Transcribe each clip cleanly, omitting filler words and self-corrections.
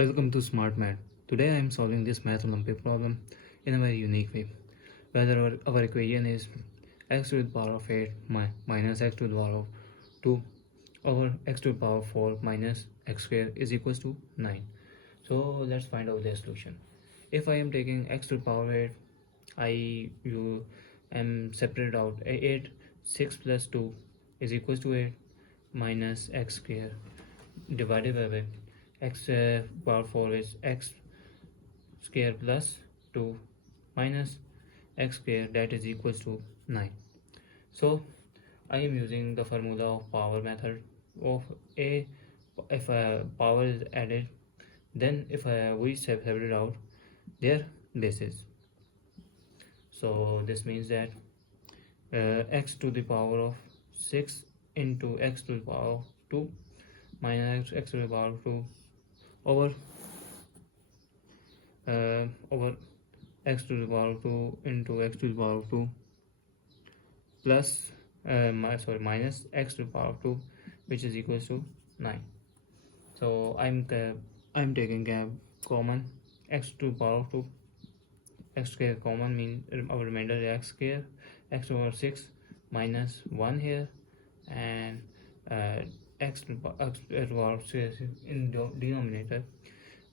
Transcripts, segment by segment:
Welcome to Smart Math. Today I am solving this Math Olympiad problem in a very unique way. Whether our equation is x to the power of 8 minus x to the power of 2 over x to the power of 4 minus x square is equals to 9. So let's find out the solution. If I am taking x to the power of 8, you am separated out 8, 6 plus 2 is equals to 8 minus x square divided by x power 4 is x square plus 2 minus x square, that is equals to 9. So I am using the formula of power method of a. If power is added, then if we separate out their bases, so this means that x to the power of 6 into x to the power of 2 minus x to the power of 2 over x to the power of 2 into x to the power of 2 plus minus x to the power of 2, which is equals to 9. So I'm taking common x to the power of 2. X square common means our remainder is x square, x over 6 minus 1 here, and x to the power of 6 in denominator,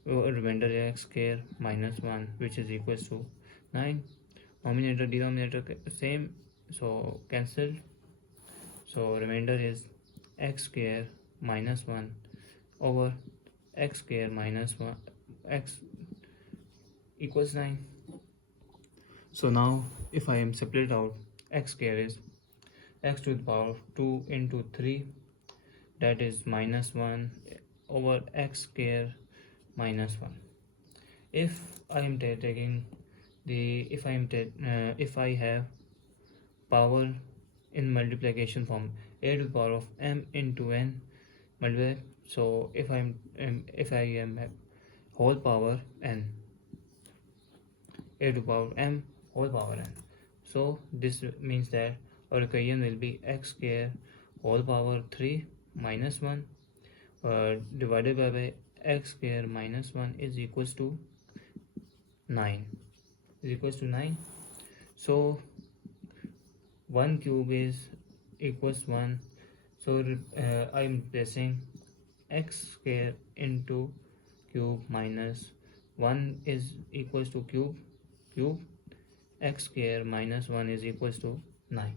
remainder is x square minus 1, which is equals to 9. Numerator denominator same, so cancelled. So remainder is x square minus 1 over x square minus 1, x equals 9. So now if I am separate out, x square is x to the power of 2 into 3, that is minus 1 over x square minus 1. If I am taking the if I have power in multiplication form, a to the power of m into n multiply, so if I am whole power n, a to the power of m whole power n, so this means that our equation will be x square whole power 3 minus 1 divided by x square minus 1 is equals to 9. So 1 cube is equals 1. So I am placing x square into cube minus 1 is equals to cube x square minus 1 is equals to 9.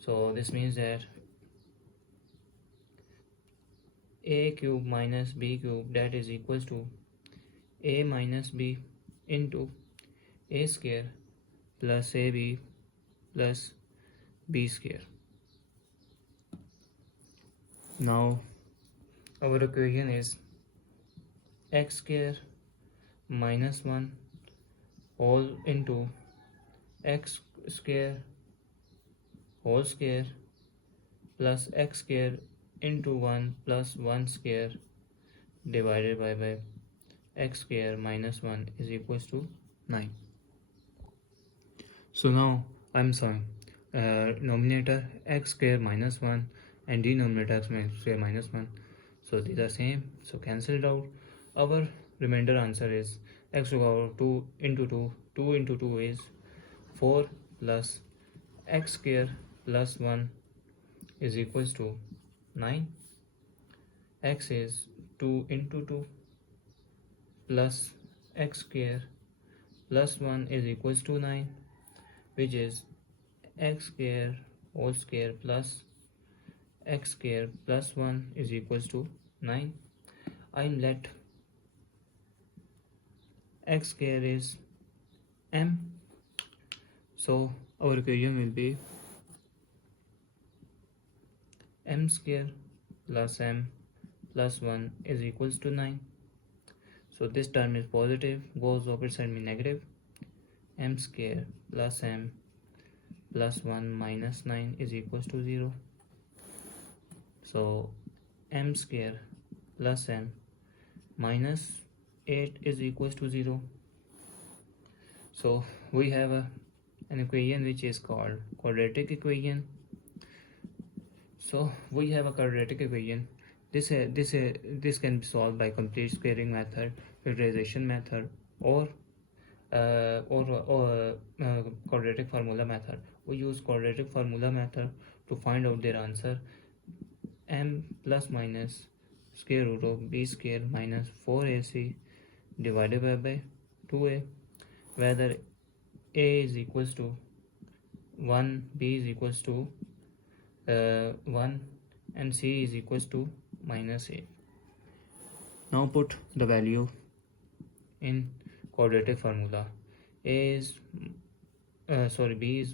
So this means that a cube minus b cube, that is equals to a minus b into a square plus ab plus b square. Now our equation is x square minus 1 whole into x square whole square plus x square into 1 plus 1 square divided by x square minus 1 is equals to 9. So now I'm solving numerator x square minus 1 and denominator x square minus 1, so these are same, so cancel it out. Our remainder answer is x to the power 2 into 2 into 2 is 4 plus x square plus 1 is equals to 9. X is 2 into 2 plus x square plus 1 is equals to 9, which is x square whole square plus x square plus 1 is equals to 9. I'm let x square is m, so our equation will be m square plus m plus 1 is equals to 9. So this term is positive, goes opposite side mean negative. M square plus m plus 1 minus 9 is equals to 0. So m square plus m minus 8 is equals to 0. So we have an equation which is called quadratic equation. So we have a quadratic equation This can be solved by complete squaring method, factorization method, or quadratic formula method. We use quadratic formula method to find out their answer. M plus minus square root of b square minus 4ac divided by 2a, whether a is equals to 1, b is equals to 1, and c is equals to minus a. Now put the value in quadratic formula. B is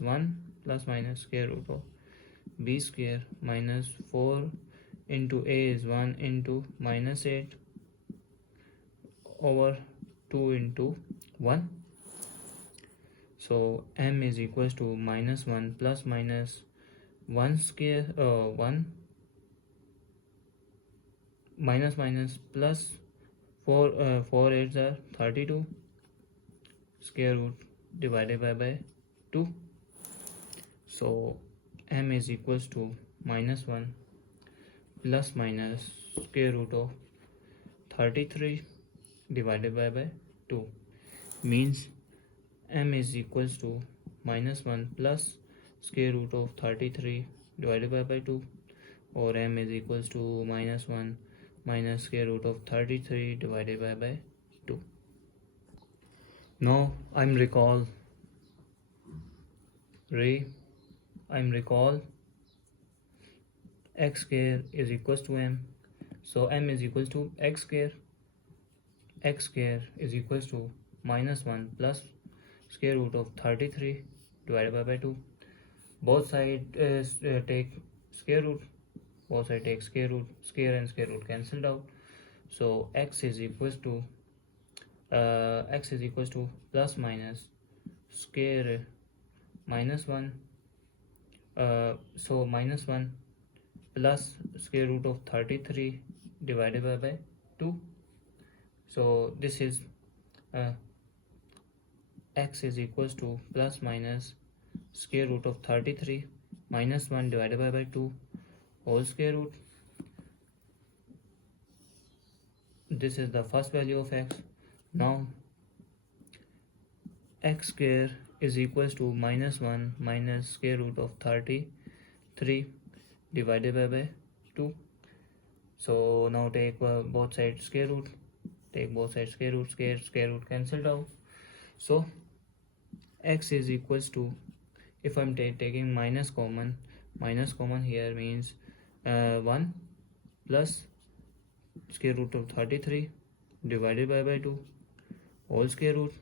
1 plus minus square root of b square minus 4 into a is 1 into minus 8 over 2 into 1. So m is equals to minus 1 plus minus 1 square 1 minus plus 4 8s are 32 square root divided by 2. So m is equals to minus 1 plus minus square root of 33 divided by 2 means m is equals to minus 1 plus square root of 33 divided by 2, or m is equals to minus 1 minus square root of 33 divided by 2. Now I'm recall x square is equals to m. So m is equals to x square is equals to minus 1 plus square root of 33 divided by 2. Both sides take square root. Both sides take square root. Square and square root cancelled out. So x is equals to plus minus square minus 1. So minus 1 plus square root of 33 divided by 2. So this is x is equals to plus minus square root of 33 minus 1 divided by 2 whole square root. This is the first value of x. Now x square is equals to minus 1 minus square root of 33 divided by 2. So now take both sides square root. Take both sides square root. Square root cancelled out. So x is equals to, if I'm taking minus common here means 1 plus square root of 33 divided by 2 whole square root.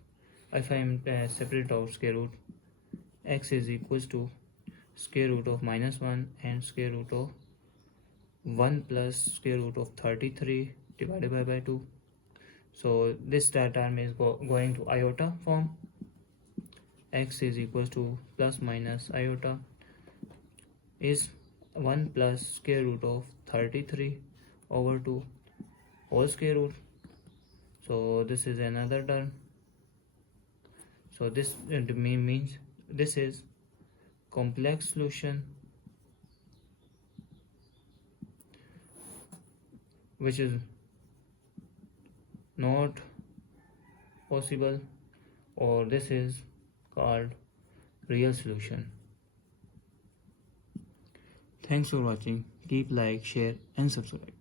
If I am separate out square root, x is equals to square root of minus 1 and square root of 1 plus square root of 33 divided by 2. So this term is going to iota form. X is equals to plus minus iota is 1 plus square root of 33 over 2 whole square root. So this is another term. So this means this is complex solution which is not possible, or this is called real solution. Thanks for watching. Keep like, share and subscribe.